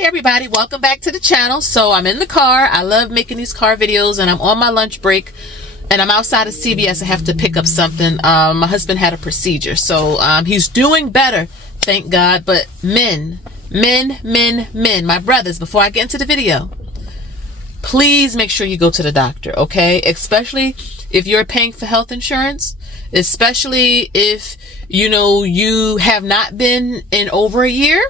Hey everybody, welcome back to the channel. So I'm in the car. I love making these car videos, and I'm on my lunch break and I'm outside of CVS. I have to pick up something. My husband had a procedure, so he's doing better, thank God. But men, my brothers, before I get into the video, please make sure you go to the doctor, okay? Especially if you're paying for health insurance, especially if you have not been in over a year.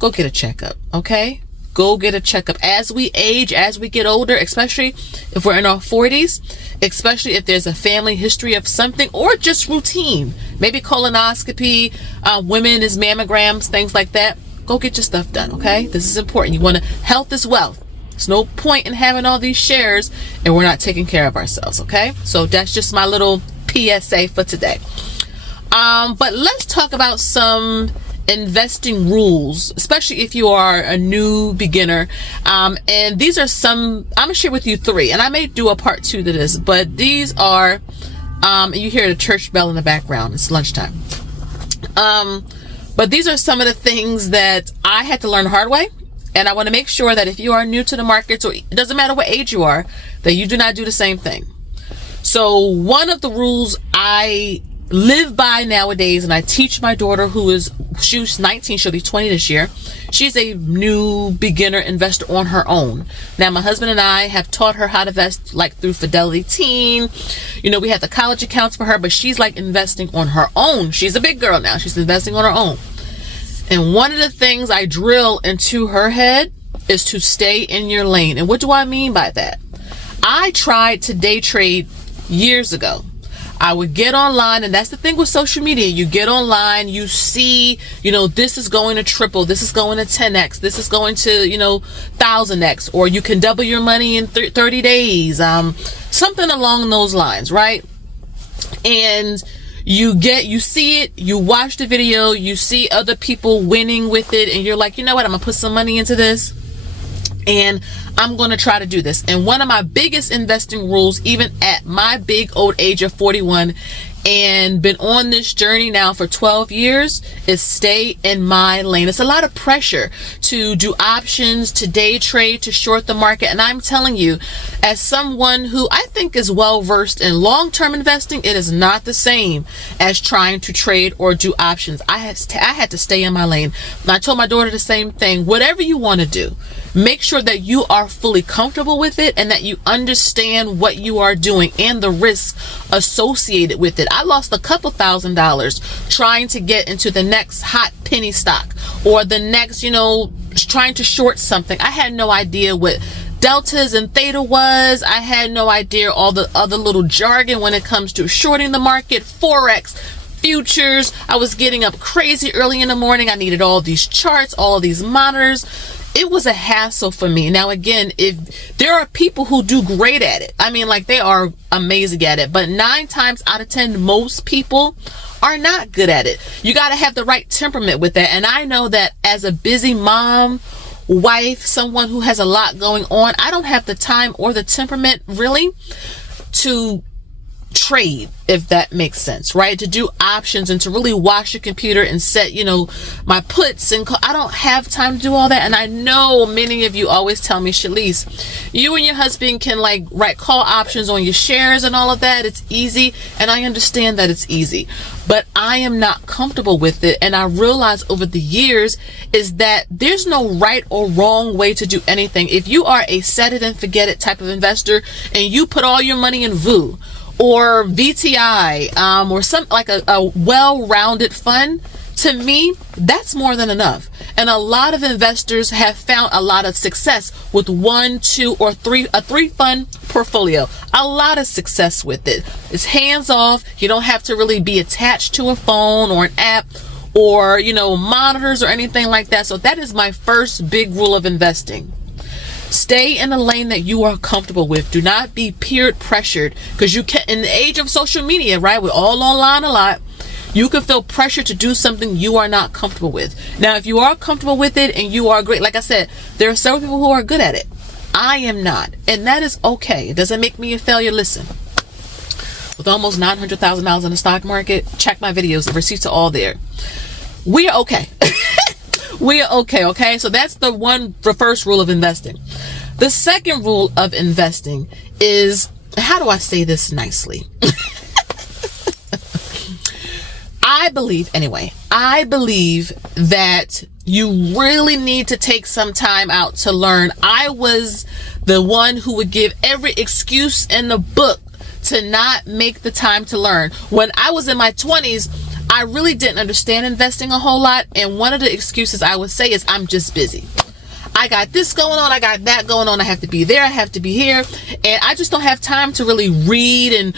Go get a checkup, okay? Go get a checkup. As we age, as we get older, especially if we're in our 40s, especially if there's a family history of something or just routine, maybe colonoscopy, women is mammograms, things like that. Go get your stuff done, okay? This is important. You want to, health is wealth. There's no point in having all these shares and we're not taking care of ourselves, okay? So that's just my little PSA for today. But let's talk about some investing rules, especially if you are a new beginner. And these are some, I'm gonna share with you three, and I may do a part 2 to this, but these are, you hear the church bell in the background, it's lunchtime. But these are some of the things that I had to learn the hard way. And I want to make sure that if you are new to the markets, or it doesn't matter what age you are, that you do not do the same thing. So one of the rules I live by nowadays, and I teach my daughter, she's 19, she'll be 20 this year. She's a new beginner investor on her own. Now, my husband and I have taught her how to invest, like through Fidelity Teen. We have the college accounts for her, but she's like investing on her own. She's a big girl now. She's investing on her own. And one of the things I drill into her head is to stay in your lane. And what do I mean by that? I tried to day trade years ago. I would get online, and that's the thing with social media. You get online, you see, this is going to triple, this is going to 10x, this is going to, 1000x, or you can double your money in 30 days, something along those lines, right? And you see it, you watch the video, you see other people winning with it, and you're like, you know what, I'm gonna put some money into this and I'm going to try to do this. And one of my biggest investing rules, even at my big old age of 41 and been on this journey now for 12 years, is stay in my lane. It's a lot of pressure to do options, to day trade, to short the market. And I'm telling you, as someone who I think is well versed in long-term investing, it is not the same as trying to trade or do options. I had to stay in my lane. And I told my daughter the same thing. Whatever you want to do, make sure that you are fully comfortable with it and that you understand what you are doing and the risks associated with it. I lost a couple $1,000s trying to get into the next hot penny stock or the next, trying to short something. I had no idea what deltas and theta was. I had no idea all the other little jargon when it comes to shorting the market, forex, futures. I was getting up crazy early in the morning. I needed all these charts, all these monitors. It was a hassle for me. Now, again, if there are people who do great at it, they are amazing at it, but 9 times out of 10, most people are not good at it. You got to have the right temperament with that. And I know that as a busy mom, wife, someone who has a lot going on, I don't have the time or the temperament really to trade, if that makes sense, right? To do options and to really watch the computer and set, my puts, and I don't have time to do all that. And I know many of you always tell me, Shalise, you and your husband can write call options on your shares and all of that. It's easy. And I understand that it's easy, but I am not comfortable with it. And I realized over the years is that there's no right or wrong way to do anything. If you are a set it and forget it type of investor and you put all your money in VU or VTI, or some like a well-rounded fund, to me, that's more than enough. And a lot of investors have found a lot of success with 1, 2, or 3, a 3-fund portfolio. A lot of success with it. It's hands off. You don't have to really be attached to a phone or an app or, monitors or anything like that. So that is my first big rule of investing. Stay in a lane that you are comfortable with. Do not be peer pressured, because you can, in the age of social media, right? We're all online a lot. You can feel pressure to do something you are not comfortable with. Now, if you are comfortable with it and you are great, like I said, there are several people who are good at it. I am not, and that is okay. It doesn't make me a failure. Listen, with almost $900,000 in the stock market, check my videos. The receipts are all there. We are okay. We are okay, okay? So that's the first rule of investing. The second rule of investing is, how do I say this nicely? I believe that you really need to take some time out to learn. I was the one who would give every excuse in the book to not make the time to learn. When I was in my 20s, I really didn't understand investing a whole lot. And one of the excuses I would say is, I'm just busy. I got this going on, I got that going on, I have to be there, I have to be here, and I just don't have time to really read and,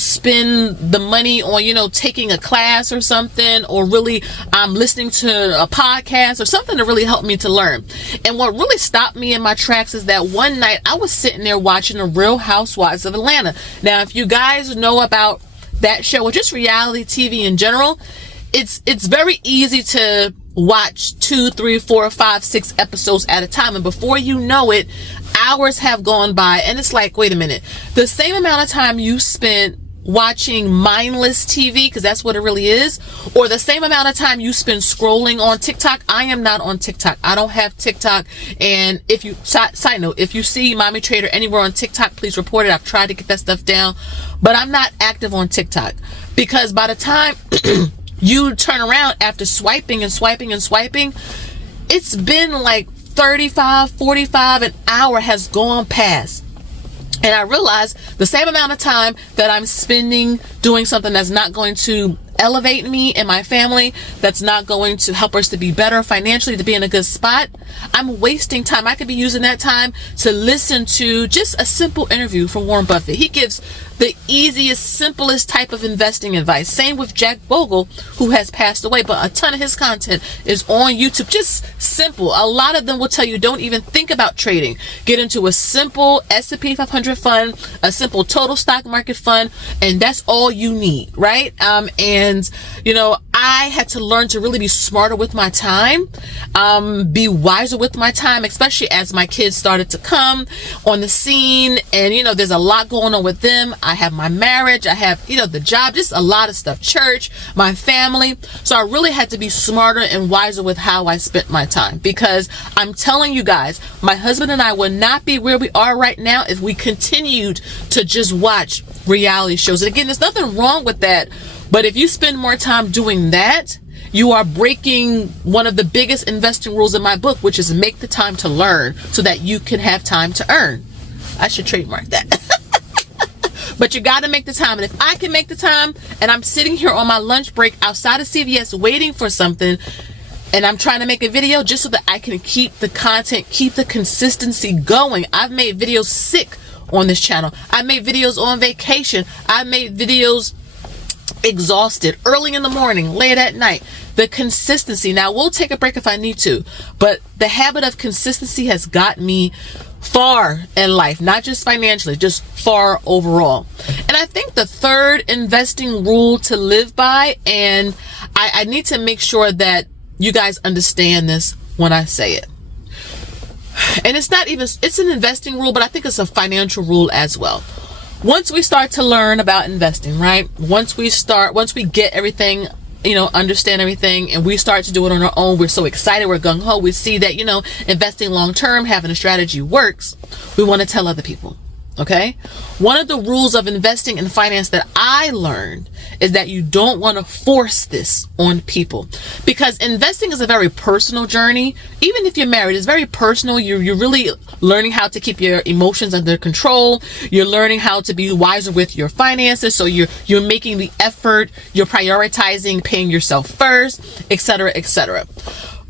spend the money on, taking a class or something, or really listening to a podcast or something to really help me to learn. And what really stopped me in my tracks is that one night I was sitting there watching The Real Housewives of Atlanta. Now, if you guys know about that show, or just reality TV in general, it's very easy to watch 2, 3, 4, 5, 6 episodes at a time, and before you know it, hours have gone by, and it's like, wait a minute, the same amount of time you spent watching mindless TV, because that's what it really is, or the same amount of time you spend scrolling on TikTok. I am not on TikTok. I don't have TikTok. And if you, side note, if you see Mommy Trader anywhere on TikTok, please report it. I've tried to get that stuff down, but I'm not active on TikTok, because by the time you turn around after swiping and swiping and swiping, it's been like 35, 45, an hour has gone past. And I realize the same amount of time that I'm spending doing something that's not going to elevate me and my family, that's not going to help us to be better financially, to be in a good spot, I'm wasting time. I could be using that time to listen to just a simple interview from Warren Buffett. He gives the easiest, simplest type of investing advice. Same with Jack Bogle, who has passed away, but a ton of his content is on YouTube. Just simple. A lot of them will tell you, don't even think about trading. Get into a simple S&P 500 fund, a simple total stock market fund, and that's all you need, right? And I had to learn to really be smarter with my time, be wiser with my time, especially as my kids started to come on the scene. And, there's a lot going on with them. I have my marriage, I have, the job, just a lot of stuff, church, my family. So I really had to be smarter and wiser with how I spent my time, because I'm telling you guys, my husband and I would not be where we are right now if we continued to just watch reality shows. And again, there's nothing wrong with that. But if you spend more time doing that, you are breaking one of the biggest investing rules in my book, which is make the time to learn so that you can have time to earn. I should trademark that. But you got to make the time. And if I can make the time, and I'm sitting here on my lunch break outside of CVS waiting for something, and I'm trying to make a video just so that I can keep the content, keep the consistency going. I've made videos sick on this channel. I made videos on vacation. I made videos exhausted, early in the morning, late at night. The consistency. Now, we'll take a break if I need to, but the habit of consistency has gotten me far in life, not just financially, just far overall. And I think the third investing rule to live by, and I need to make sure that you guys understand this when I say it. And it's an investing rule, but I think it's a financial rule as well. Once we start to learn about investing, right? Once we get everything, understand everything, and we start to do it on our own, we're so excited, we're gung-ho, we see that, investing long-term, having a strategy works, we want to tell other people. Okay? One of the rules of investing in finance that I learned is that you don't want to force this on people, because investing is a very personal journey. Even if you're married, it's very personal. You're really learning how to keep your emotions under control. You're learning how to be wiser with your finances. So you're making the effort, you're prioritizing paying yourself first, etc., etc.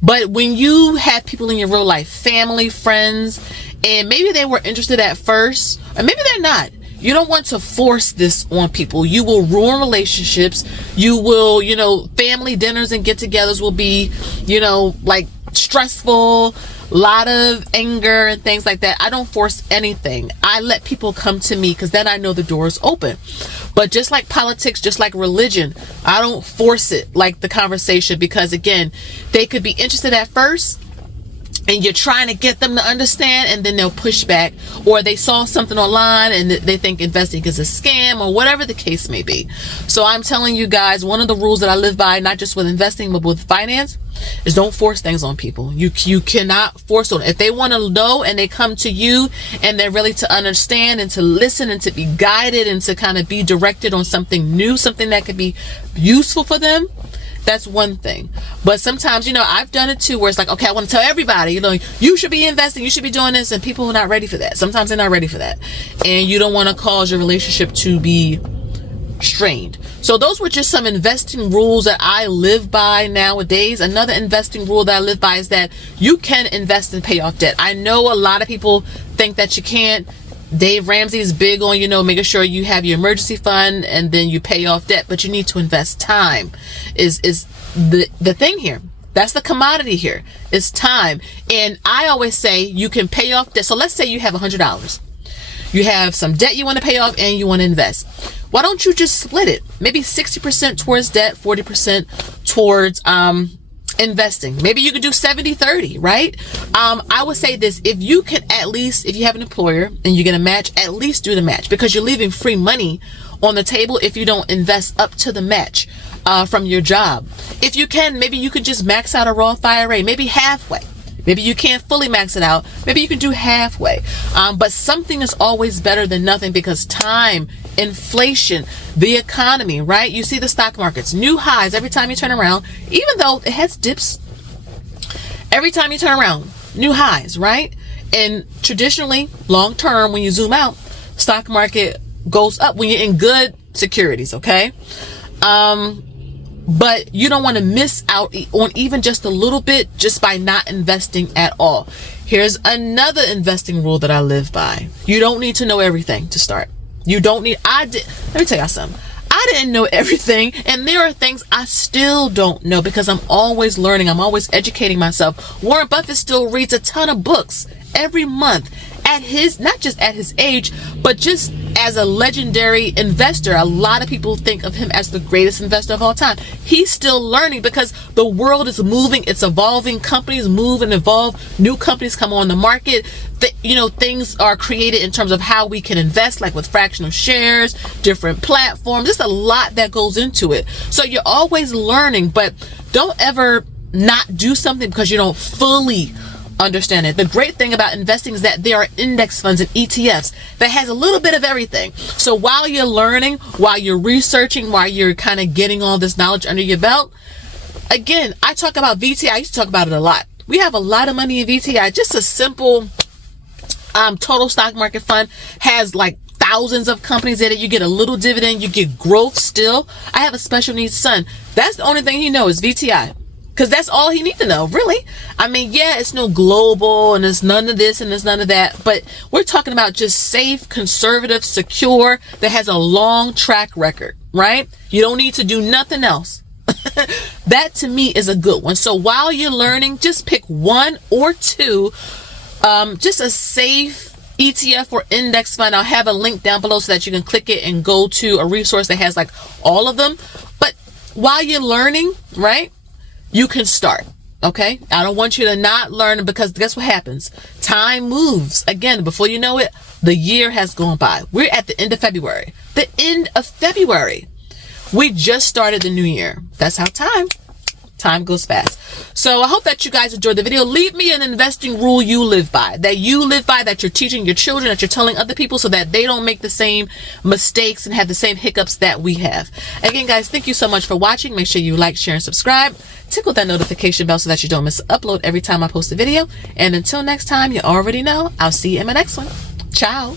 But when you have people in your real life, family, friends, and maybe they were interested at first, or maybe they're not, you don't want to force this on people. You will ruin relationships. You will, family dinners and get-togethers will be, like stressful, a lot of anger and things like that. I don't force anything. I let people come to me, because then I know the door is open. But just like politics, just like religion, I don't force it like the conversation, because again, they could be interested at first, and you're trying to get them to understand, and then they'll push back, or they saw something online and they think investing is a scam, or whatever the case may be. So I'm telling you guys, one of the rules that I live by, not just with investing but with finance, is don't force things on people. You cannot force on. If they want to know and they come to you and they're ready to understand and to listen and to be guided and to kind of be directed on something new, something that could be useful for them, that's one thing. But sometimes, I've done it too, where it's like, okay, I want to tell everybody, you should be investing, you should be doing this, and people are not ready for that. Sometimes they're not ready for that. And you don't want to cause your relationship to be strained. So those were just some investing rules that I live by nowadays. Another investing rule that I live by is that you can invest and pay off debt. I know a lot of people think that you can't. Dave Ramsey is big on, making sure you have your emergency fund and then you pay off debt, but you need to invest time is the thing here. That's the commodity here, is time. And I always say you can pay off debt. So let's say you have $100. You have some debt you want to pay off and you want to invest. Why don't you just split it? Maybe 60% towards debt, 40% towards, investing. Maybe you could do 70-30, right? I would say this: if you can, at least, if you have an employer and you get a match, at least do the match, because you're leaving free money on the table if you don't invest up to the match from your job. If you can, maybe you could just max out a Roth IRA, maybe halfway. Maybe you can't fully max it out. Maybe you can do halfway. But something is always better than nothing, because time, inflation, the economy, right? You see the stock markets, new highs every time you turn around, even though it has dips. Every time you turn around, new highs, right? And traditionally, long term, when you zoom out, stock market goes up when you're in good securities, okay? But you don't want to miss out on even just a little bit just by not investing at all. Here's another investing rule that I live by. You don't need to know everything to start. You don't need, let me tell y'all something. I didn't know everything, and there are things I still don't know, because I'm always learning. I'm always educating myself. Warren Buffett still reads a ton of books every month. At his, not just at his age, but just as a legendary investor. A lot of people think of him as the greatest investor of all time. He's still learning, because the world is moving, it's evolving. Companies move and evolve. New companies come on the market. Things are created in terms of how we can invest, like with fractional shares, different platforms. There's a lot that goes into it. So you're always learning, but don't ever not do something because you don't fully understand it. The great thing about investing is that there are index funds and ETFs that has a little bit of everything. So while you're learning, while you're researching, while you're kind of getting all this knowledge under your belt, again, I talk about VTI. I used to talk about it a lot. We have a lot of money in VTI. Just a simple total stock market fund has like thousands of companies in it. You get a little dividend. You get growth still. I have a special needs son. That's the only thing he knows is VTI. Because that's all he needs to know, really. I mean, yeah, it's no global, and it's none of this, and it's none of that. But we're talking about just safe, conservative, secure, that has a long track record, right? You don't need to do nothing else. That, to me, is a good one. So while you're learning, just pick one or two, just a safe ETF or index fund. I'll have a link down below so that you can click it and go to a resource that has like all of them. But while you're learning, right, you can start, okay? I don't want you to not learn, because guess what happens? Time moves. Again, before you know it, the year has gone by. We're at the end of February. The end of February. We just started the new year. That's how time goes fast. So I hope that you guys enjoyed the video. Leave me an investing rule you live by, that you're teaching your children, that you're telling other people, so that they don't make the same mistakes and have the same hiccups that we have. Again, guys, thank you so much for watching. Make sure you like, share, and subscribe. Tickle that notification bell so that you don't miss an upload every time I post a video. And until next time, you already know, I'll see you in my next one. Ciao.